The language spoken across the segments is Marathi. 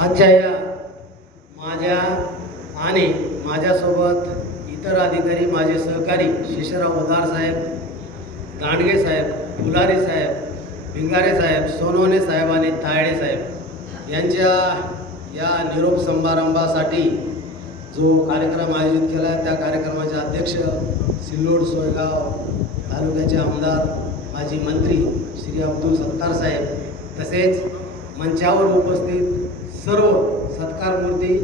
आजच्या या माझ्या आणि माझ्यासोबत इतर अधिकारी, माझे सहकारी शेषराव उदार साहेब, दांडगे साहेब, फुलारी साहेब, भिंगारे साहेब, सोनवणे साहेब आणि तायडे साहेब यांच्या या निरोप समारंभासाठी जो कार्यक्रम आयोजित केला आहे, त्या कार्यक्रमाचे अध्यक्ष सिल्लोड सोयगाव तालुक्याचे आमदार माजी मंत्री श्री अब्दुल सत्तार साहेब, तसेच मंचावर उपस्थित सर्व सत्कारमूर्ती,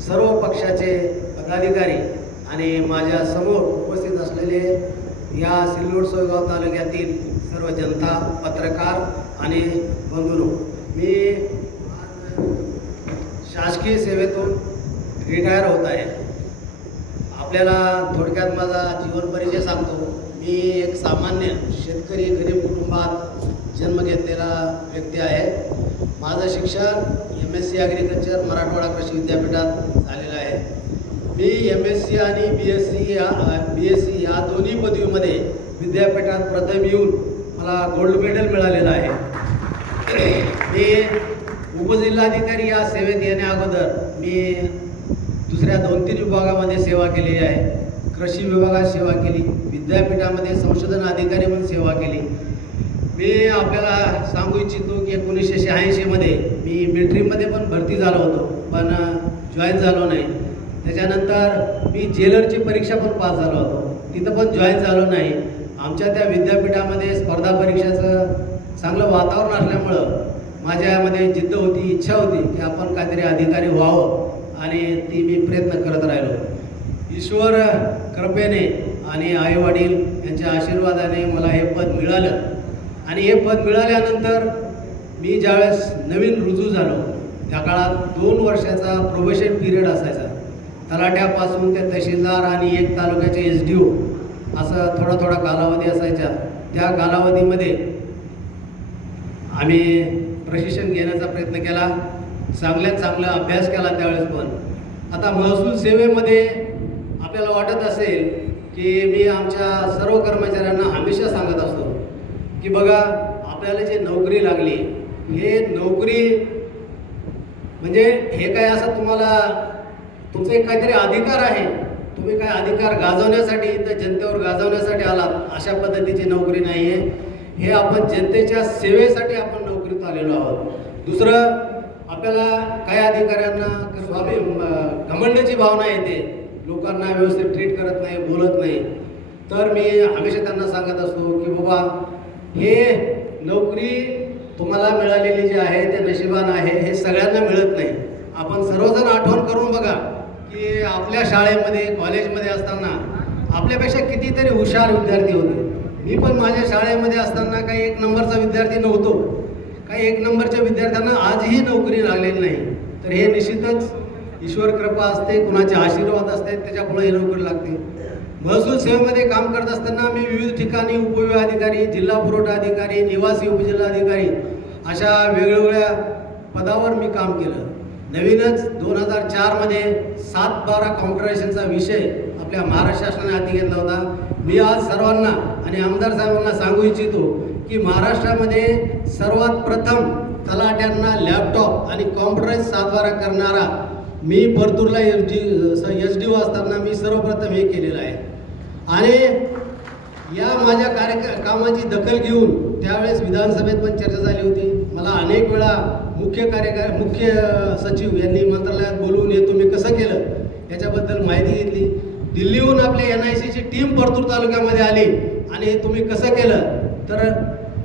सर्व पक्षाचे पदाधिकारी आणि माझ्या समोर उपस्थित असलेले या सिल्लोड सोयगाव तालुक्यातील सर्व जनता, पत्रकार आणि बंधूंनो, मी शासकीय सेवेतून रिटायर होत आहे. आपल्याला थोडक्यात माझा जीवन परिचय सांगतो. मी एक सामान्य शेतकरी गरीब कुटुंबात जन्म घेतलेला व्यक्ती आहे. माझं शिक्षण MSc ॲग्रिकल्चर मराठवाडा कृषी विद्यापीठात झालेलं आहे. मी MSc आणि BSc या दोन्ही पदवीमध्ये विद्यापीठात प्रथम येऊन मला गोल्ड मेडल मिळालेलं आहे. मी उपजिल्हाधिकारी या सेवेत येण्या अगोदर मी दुसऱ्या 2-3 विभागामध्ये सेवा केलेली आहे. कृषी विभागात सेवा केली, विद्यापीठामध्ये संशोधन अधिकारी म्हणून सेवा केली. मी आपल्याला सांगू इच्छितो की 1986 मध्ये मी मिलिटरीमध्ये पण भरती झालो होतो, पण जॉईन झालो नाही. त्याच्यानंतर मी जेलरची परीक्षा पण पास झालो होतो, तिथं पण जॉईन झालो नाही. आमच्या त्या विद्यापीठामध्ये स्पर्धा परीक्षाचं चांगलं वातावरण असल्यामुळं माझ्यामध्ये जिद्द होती, इच्छा होती की आपण काहीतरी अधिकारी व्हावं, आणि ती मी प्रयत्न करत राहिलो. ईश्वर कृपेने आणि आईवडील यांच्या आशीर्वादाने मला हे पद मिळालं. आणि हे पद मिळाल्यानंतर मी ज्यावेळेस नवीन रुजू झालो, त्या काळात 2 वर्षाचा प्रोबेशन पिरियड असायचा. तलाठ्यापासून ते तहसीलदार आणि एक तालुक्याचे SDO असं थोडा कालावधी असायचा. त्या कालावधीमध्ये आम्ही प्रशिक्षण घेण्याचा प्रयत्न केला, चांगल्यात चांगला अभ्यास केला. त्यावेळेस पण आता महसूल सेवेमध्ये आपल्याला वाटत असेल की मी आमच्या सर्व कर्मचाऱ्यांना हमेशा सांगत असतो की बघा, आपल्याला जी नोकरी लागली, हे नोकरी म्हणजे हे काय असं तुम्हाला तुमचा एक काहीतरी अधिकार आहे, तुम्ही काय अधिकार गाजवण्यासाठी इथं जनतेवर गाजवण्यासाठी आलात, अशा पद्धतीची नोकरी नाही आहे. हे आपण जनतेच्या सेवेसाठी आपण नोकरीत आलेलो आहोत. दुसरं, आपल्याला काही अधिकाऱ्यांना घमंडाची भावना येते, लोकांना व्यवस्थित ट्रीट करत नाही, बोलत नाही. तर मी हमेशा त्यांना सांगत असतो की बाबा, हे नोकरी तुम्हाला मिळालेली जी आहे ते नशिबान आहे, हे सगळ्यांना मिळत नाही. आपण सर्वजण आठवण करून बघा की आपल्या शाळेमध्ये, कॉलेजमध्ये असताना आपल्यापेक्षा कितीतरी हुशार विद्यार्थी होते. मी पण माझ्या शाळेमध्ये असताना काही 1 नंबरचा विद्यार्थी नव्हतो. काही 1 नंबरच्या विद्यार्थ्यांना आजही नोकरी लागलेली नाही. तर हे निश्चितच ईश्वर कृपा असते, कुणाचे आशीर्वाद असतात, त्याच्यापुढे ही नोकरी लागते. महसूल सेवेमध्ये काम करत असताना मी विविध ठिकाणी उपविभागाधिकारी, जिल्हा पुरवठा अधिकारी, निवासी उपजिल्हाधिकारी अशा वेगवेगळ्या पदावर मी काम केलं. नवीनच 2004 मध्ये 7/12 कॉम्प्युटरायझेशनचा विषय आपल्या महाराष्ट्र शासनाने हाती घेतला होता. मी आज सर्वांना आणि आमदार साहेबांना सांगू इच्छितो की महाराष्ट्रामध्ये सर्वात प्रथम तलाट्यांना लॅपटॉप आणि कॉम्प्युटराइज 7/12 करणारा मी परतूरला SDO असताना मी सर्वप्रथम हे केलेलं आहे. आणि या माझ्या कामाची दखल घेऊन त्यावेळेस विधानसभेत पण चर्चा झाली होती. मला अनेक वेळा मुख्य सचिव यांनी मंत्रालयात बोलवून हे तुम्ही कसं केलं याच्याबद्दल माहिती घेतली. दिल्लीहून आपल्या NICची टीम परतूर तालुक्यामध्ये आली आणि हे तुम्ही कसं केलं, तर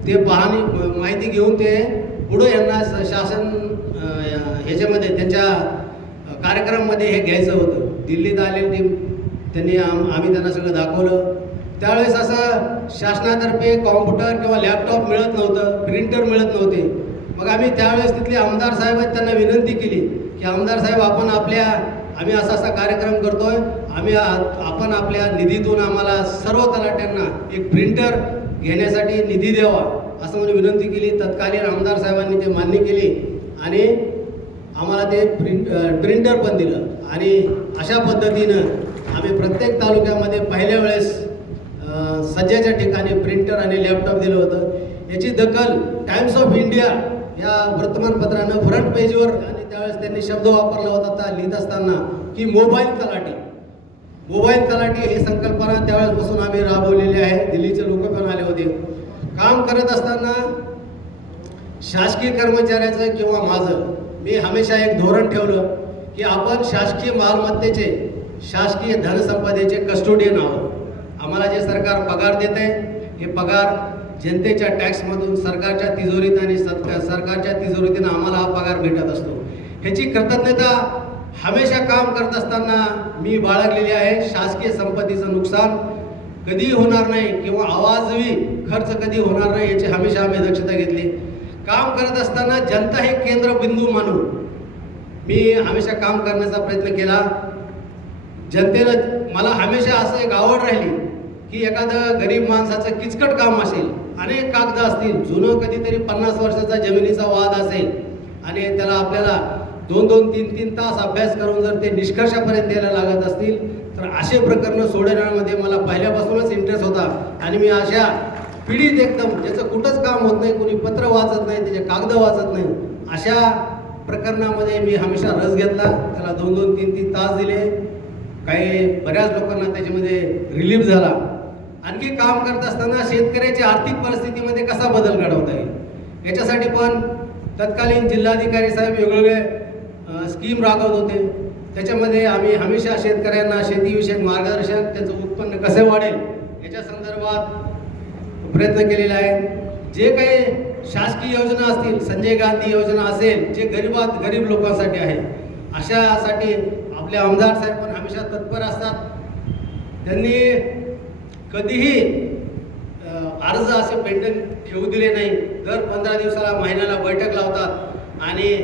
ते माहिती घेऊन ते पुढं यांना शासन ह्याच्यामध्ये त्यांच्या कार्यक्रमामध्ये हे घ्यायचं होतं. दिल्लीत आलेली टीम, आम्ही त्यांना सगळं दाखवलं. त्यावेळेस असं शासनातर्फे कॉम्प्युटर किंवा लॅपटॉप मिळत नव्हतं, प्रिंटर मिळत नव्हते. मग आम्ही त्यावेळेस तिथले आमदार साहेब त्यांना विनंती केली की आमदार साहेब, आम्ही असा कार्यक्रम करतोय, आपण आपल्या निधीतून आम्हाला सर्व तलाट्यांना एक प्रिंटर घेण्यासाठी निधी द्यावा असं म्हणून विनंती केली. तत्कालीन आमदार साहेबांनी ते मान्य केली आणि आम्हाला ते प्रिंटर पण दिलं. आणि अशा पद्धतीनं आम्ही प्रत्येक तालुक्यामध्ये पहिल्या वेळेस सज्जाच्या ठिकाणी प्रिंटर आणि लॅपटॉप दिलं होतं. याची दखल टाइम्स ऑफ इंडिया या वर्तमानपत्रानं फ्रंट पेजवर आणि आणि त्यावेळेस त्यांनी शब्द वापरला होता लिहित असताना की मोबाईल तलाठी. मोबाईल तलाठी ही संकल्पना त्यावेळेसपासून आम्ही राबवलेली आहे. दिल्लीचे लोक पण आले होते. काम करत असताना शासकीय कर्मचाऱ्याचं किंवा माझं मी हमेशा एक धोरण ठेवलं की आपण शासकीय मालमत्तेचे, शासकीय धनसंपदेचे कस्टोडियन आहोत. आम्हाला जे सरकार पगार देत आहे हे पगार जनतेच्या टॅक्समधून सरकारच्या तिजोरीत आणि सरकारच्या तिजोरीतून आम्हाला हा पगार भेटत असतो. ह्याची कृतज्ञता हमेशा काम करत असताना मी बाळगलेली आहे. शासकीय संपत्तीचं नुकसान कधी होणार नाही किंवा अवाजवी खर्च कधी होणार नाही याची हमेशा आम्ही दक्षता घेतली. काम करत असताना जनता हे केंद्रबिंदू मानून मी हमेशा काम करण्याचा प्रयत्न केला. जनतेनं मला हमेशा असं एक आवड राहिली की एखादं गरीब माणसाचं किचकट काम असेल, अनेक कागद असतील, जुनं कधीतरी 50 वर्षाचा जमिनीचा वाद असेल आणि त्याला आपल्याला 2-2, 3-3 तास अभ्यास करून जर ते निष्कर्षापर्यंत यायला लागत असतील तर असे प्रकरणं सोडवण्यामध्ये मला पहिल्यापासूनच इंटरेस्ट होता. आणि मी अशा पीडित एकदम ज्याचं कुठंच काम होत नाही, कोणी पत्र वाचत नाही, त्याचे कागद वाचत नाही, अशा प्रकरणामध्ये मी हमेशा रस घेतला. त्याला 2-2, 3-3 तास दिले. काही बऱ्याच लोकांना त्याच्यामध्ये रिलीफ झाला. आणखी काम करत असताना शेतकऱ्याच्या आर्थिक परिस्थितीमध्ये कसा बदल घडवता येईल याच्यासाठी पण तत्कालीन जिल्हाधिकारी साहेब वेगवेगळे स्कीम राबवत होते. त्याच्यामध्ये आम्ही हमेशा शेतकऱ्यांना शेतीविषयक मार्गदर्शन, त्यांचं उत्पन्न कसे वाढेल याच्या संदर्भात प्रयत्न केलेला आहे. जे काही शासकीय योजना असतील, संजय गांधी योजना असेल, जे गरीब लोकांसाठी आहे, अशासाठी आपले आमदार साहेब पण हमेशा तत्पर असतात. त्यांनी कधीही अर्ज असे पेंडिंग ठेवू दिले नाही. दर 15 दिवसाला, महिन्याला बैठक लावतात आणि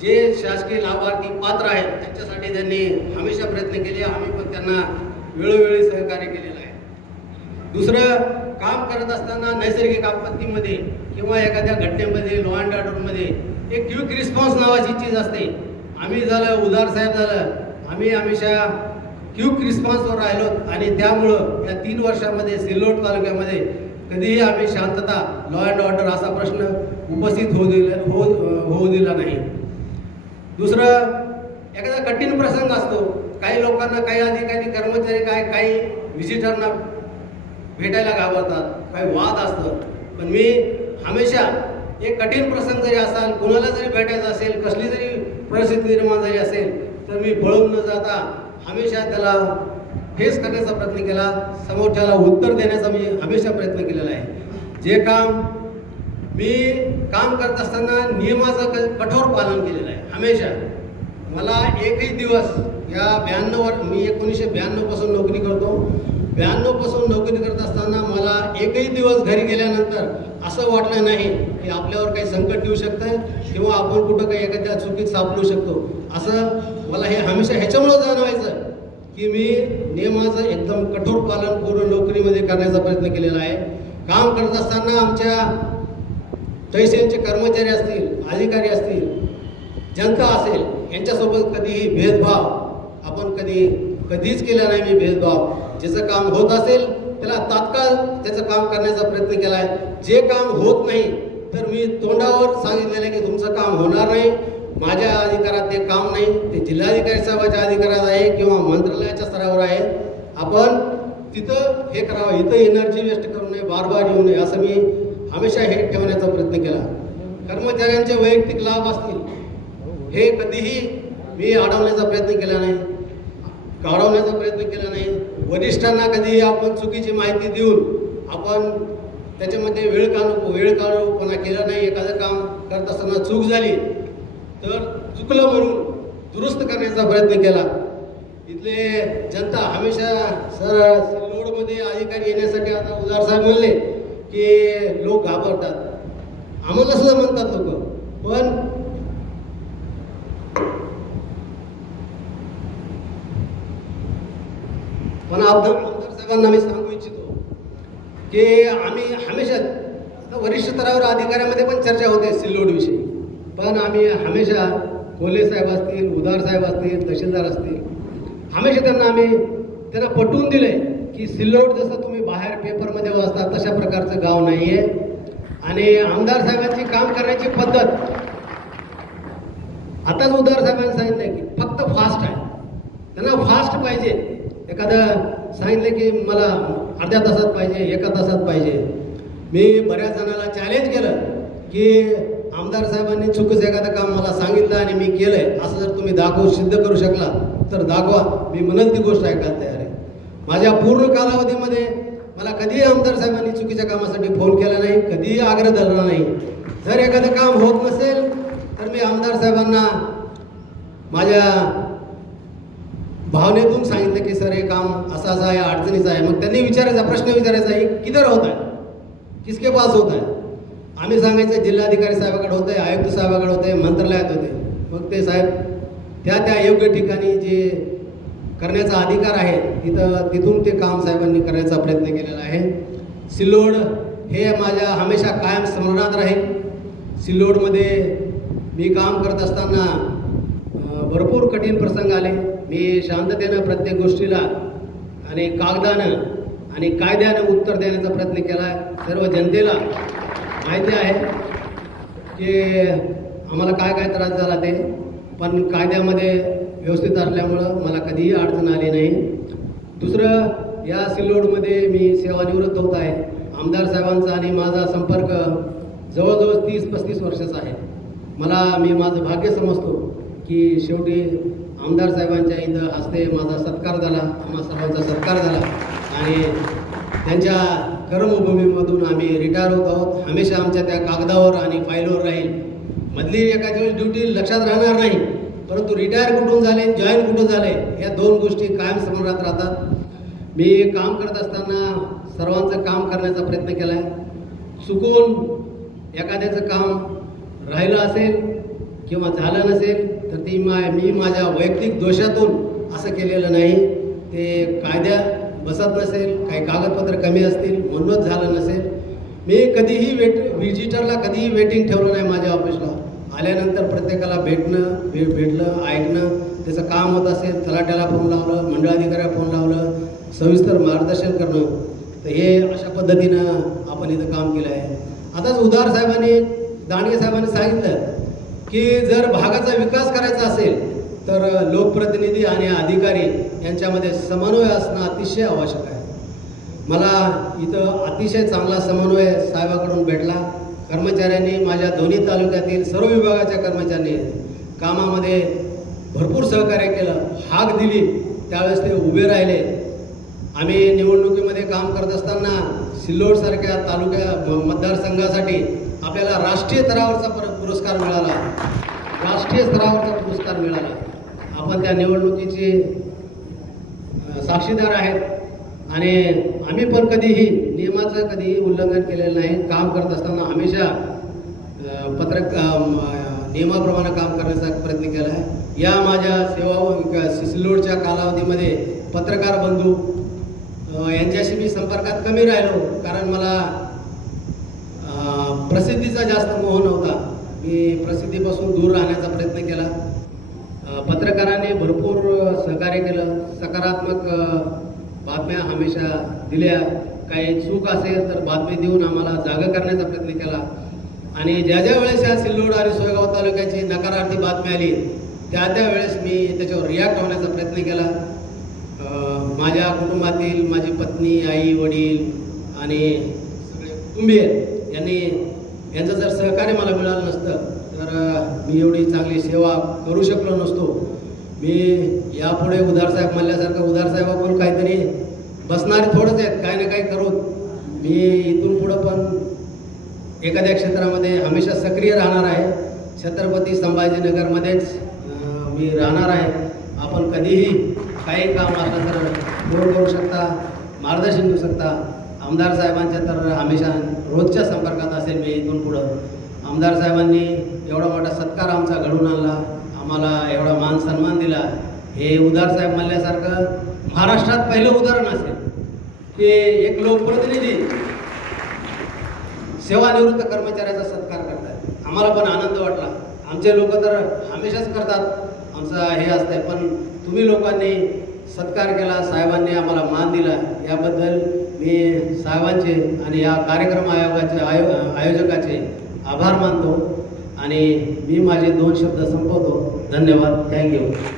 जे शासकीय लाभार्थी पात्र आहेत त्यांच्यासाठी त्यांनी हमेशा प्रयत्न केले. आम्ही पण त्यांना वेळोवेळी सहकार्य केलेलं आहे. दुसरं, काम करत असताना नैसर्गिक आपत्तीमध्ये किंवा एखाद्या घटनेमध्ये, लॉ अँड ऑर्डरमध्ये एक क्विक रिस्पॉन्स नावाची चीज असते. आम्ही झालं, उदार साहेब झालं, आम्ही हमेशा क्विक रिस्पॉन्सवर राहिलो आणि त्यामुळं या 3 वर्षामध्ये सिल्लोड तालुक्यामध्ये कधीही आम्ही शांतता, लॉ अँड ऑर्डर असा प्रश्न उपस्थित होऊ दिला नाही. दुसरं, एखादा कठीण प्रसंग असतो, काही लोकांना, काही अधिकारी कर्मचारी काही व्हिजिटरना भेटायला घाबरतात, काही वाद असतं, पण मी हमेशा एक कठीण प्रसंग जरी असाल, कुणाला जरी भेटायचं असेल, कसली जरी परिस्थिती निर्माण झाली असेल तर मी पळून न जाता हमेशा त्याला फेस करण्याचा प्रयत्न केला. समोरच्याला उत्तर देण्याचा मी हमेशा प्रयत्न केलेला आहे. जे काम मी काम करत असताना नियमाचं कठोर पालन केलेलं आहे. हमेशा मला एकही दिवस या 92 मी 1992 पासून नोकरी करतो. 92 पासून नोकरी करत असताना मला एकही दिवस घरी गेल्यानंतर असं वाटलं नाही की आपल्यावर काही संकट येऊ शकतं किंवा आपण कुठं काही एखाद्या चुकीत सापडू शकतो. असं मला हे हमेशा ह्याच्यामुळं जाणवायचं की मी नियमाचं एकदम कठोर पालन पूर्ण नोकरीमध्ये करण्याचा प्रयत्न केलेला आहे. काम करत असताना आमच्या तहसीलचे कर्मचारी असतील, अधिकारी असतील, जनता असेल, यांच्यासोबत कधीही भेदभाव आपण कधीच केला नाही. मी भेदभाव, ज्याचं काम होत असेल त्याला तात्काळ त्याचं काम करण्याचा प्रयत्न केला आहे. जे काम होत नाही तर मी तोंडावर सांगितलेलं आहे की तुमचं काम होणार नाही, माझ्या अधिकारात ते काम नाही, ते जिल्हाधिकारी साहेबाच्या अधिकारात आहे किंवा मंत्रालयाच्या स्तरावर आहे. आपण तिथं हे करावं, इथं एनर्जी वेस्ट करू नये, बार येऊ नये, असं मी हमेशा हे ठेवण्याचा प्रयत्न केला. कर्मचाऱ्यांचे वैयक्तिक लाभ असतील हे कधीही मी अडवण्याचा प्रयत्न केला नाही, काढवण्याचा प्रयत्न केला नाही. वरिष्ठांना कधीही आपण चुकीची माहिती देऊन आपण त्याच्यामध्ये वेळकाळूपणा केला नाही. एखादं काम करत असताना चूक झाली तर चुकलं म्हणून दुरुस्त करण्याचा प्रयत्न केला. इथले जनता हमेशा सिल्लोडमध्ये अधिकारी येण्यासाठी आता उदार साहेब म्हणले की लोक घाबरतात, आम्हाला सुद्धा म्हणतात लोक, पण आमदार साहेबांना मी सांगू इच्छितो की आम्ही हमेशा वरिष्ठ स्तरावर अधिकाऱ्यामध्ये पण चर्चा होते सिल्लोडविषयी, पण आम्ही हमेशा कोले साहेब असतील, उदार साहेब असतील, तहसीलदार असतील, हमेशा त्यांना पटवून दिले की सिल्लोड जसं तुम्ही बाहेर पेपरमध्ये वाचता तशा प्रकारचं गाव नाही आहे. आणि आमदार साहेबांची काम करण्याची पद्धत आताच उदार साहेबांनी सांगितलं की फक्त फास्ट आहे, त्यांना फास्ट पाहिजे. एखादं सांगितलं की मला अर्ध्या तासात पाहिजे, एका तासात पाहिजे. मी बऱ्याच जणांना चॅलेंज केलं की आमदार साहेबांनी चुकीचं एखादं काम मला सांगितलं आणि मी केलंय असं जर तुम्ही सिद्ध करू शकला तर दाखवा, मी म्हणत ती गोष्ट ऐकायला तयार आहे. माझ्या पूर्ण कालावधीमध्ये मला कधीही आमदार साहेबांनी चुकीच्या कामासाठी फोन केला नाही, कधीही आग्रह धरला नाही. जर एखादं काम होत नसेल तर मी आमदार साहेबांना माझ्या भावनेतून सांगितलं की सर हे काम असं असं आहे, अडचणीचं आहे. मग त्यांनी प्रश्न विचारायचा आहे किधर होत आहे, किसके पास होत आहे. आम्ही सांगायचं जिल्हाधिकारी साहेबाकडे होते, आयुक्त साहेबाकडे होते, मंत्रालयात होते. मग ते साहेब त्या योग्य ठिकाणी जे करण्याचा अधिकार आहे तिथून ते काम साहेबांनी करण्याचा प्रयत्न केलेला आहे. सिल्लोड हे माझ्या हमेशा कायम स्मरणात राहील. सिल्लोडमध्ये मी काम करत असताना भरपूर कठीण प्रसंग आले. मी शांततेनं प्रत्येक गोष्टीला आणि कागदानं आणि कायद्यानं उत्तर देण्याचा प्रयत्न केला. सर्व जनतेला माहिती आहे की आम्हाला काय काय त्रास झाला ते, पण कायद्यामध्ये व्यवस्थित असल्यामुळं मला कधीही अडचण आली नाही. दुसरं, या सिल्लोडमध्ये मी सेवानिवृत्त होत आहे. आमदार साहेबांचा आणि माझा संपर्क जवळजवळ 30-35 वर्षाचा आहे. मी माझं भाग्य समजतो की शेवटी आमदार साहेबांच्या इथं हस्ते माझा सत्कार झाला, आम्हा सर्वांचा सत्कार झाला आणि त्यांच्या कर्मभूमीमधून आम्ही रिटायर होत आहोत. हमेशा आमच्या त्या कागदावर आणि फाईलवर राहील. मधली एखाद्या वेळेस ड्युटी लक्षात राहणार नाही, परंतु रिटायर कुठून झाले, जॉईन कुठून झाले, या दोन गोष्टी कायम स्मरणात राहतात. मी काम करत असताना सर्वांचं काम करण्याचा प्रयत्न केला आहे. चुकून एखाद्याचं काम राहिलं असेल किंवा झालं नसेल तर मी माझ्या वैयक्तिक दोषातून असं केलेलं नाही. ते कायद्या बसत नसेल, काही कागदपत्र कमी असतील म्हणूनच झालं नसेल. मी कधीही व्हिजिटरला कधीही वेटिंग ठेवलं नाही. माझ्या ऑफिसला आल्यानंतर प्रत्येकाला भेटलं, ऐकणं, त्याचं काम होत असेल तलाट्याला फोन लावलं, मंडळाधिकाऱ्याला फोन लावलं, सविस्तर मार्गदर्शन करणं. तर हे अशा पद्धतीनं आपण इथं काम केलं आहे. आताच दांडगे साहेबांनी सांगितलं की जर भागाचा विकास करायचा असेल तर लोकप्रतिनिधी आणि अधिकारी यांच्यामध्ये समन्वय असणं अतिशय आवश्यक आहे. मला इथं अतिशय चांगला समन्वय साहेबाकडून भेटला. कर्मचाऱ्यांनी, माझ्या दोन्ही तालुक्यातील सर्व विभागाच्या कर्मचाऱ्यांनी कामामध्ये भरपूर सहकार्य केलं, हाक दिली, त्यावेळेस ते उभे राहिले. आम्ही निवडणुकीमध्ये काम करत असताना सिल्लोडसारख्या मतदारसंघासाठी आपल्याला राष्ट्रीय स्तरावरचा पुरस्कार मिळाला. आपण त्या निवडणुकीचे साक्षीदार आहेत आणि आम्ही पण कधीही नियमाचं उल्लंघन केलेलं नाही. काम करत असताना हमेशा नियमाप्रमाणे काम करण्याचा प्रयत्न केला आहे. या माझ्या सिल्लोडच्या कालावधीमध्ये पत्रकार बंधू यांच्याशी मी संपर्कात कमी राहिलो, कारण मला प्रसिद्धीचा जास्त मोह नव्हता. मी प्रसिद्धीपासून दूर राहण्याचा प्रयत्न केला. पत्रकारांनी भरपूर सहकार्य केलं, सकारात्मक बातम्या हमेशा दिल्या. काही चूक असेल तर बातमी देऊन आम्हाला जागा करण्याचा प्रयत्न केला आणि ज्या वेळेस या सिल्लोड आणि सोयगाव तालुक्याची नकारार्थी बातमी आली त्या वेळेस मी त्याच्यावर रिॲक्ट होण्याचा प्रयत्न केला. माझ्या कुटुंबातील माझी पत्नी, आई, वडील आणि सगळे कुटुंबीय यांचं जर सहकार्य मला मिळालं नसतं तर मी एवढी चांगली सेवा करू शकलो नसतो. मी यापुढे उदारसाहेब म्हणल्यासारखं उदारसाहेबाकडून काहीतरी बसणारे थोडंच आहेत, काही ना काही करून मी इथून पुढं पण एखाद्या क्षेत्रामध्ये हमेशा सक्रिय राहणार आहे. छत्रपती संभाजीनगरमध्येच मी राहणार आहे. आपण कधीही काही काम असलं तर फोन करू शकता, मार्गदर्शन देऊ शकता. आमदार साहेबांच्या तर हमेशा रोजच्या संपर्कात असेल मी इथून पुढं. आमदार साहेबांनी एवढा मोठा सत्कार आमचा घडवून आणला, आम्हाला एवढा मान सन्मान दिला. हे उदार साहेब म्हणल्यासारखं महाराष्ट्रात पहिलं उदाहरण असेल की एक लोकप्रतिनिधी सेवानिवृत्त कर्मचाऱ्याचा सत्कार करतात. आम्हाला पण आनंद वाटला. आमचे लोक तर हमेशाच करतात, आमचं हे असतंय, पण तुम्ही लोकांनी सत्कार केला, साहेबांनी आम्हाला मान दिला, याबद्दल मी साहेबांचे आणि या कार्यक्रम आयोजकाचे आभार मानतो आणि मी माझे 2 शब्द संपवतो. धन्यवाद. थँक्यू.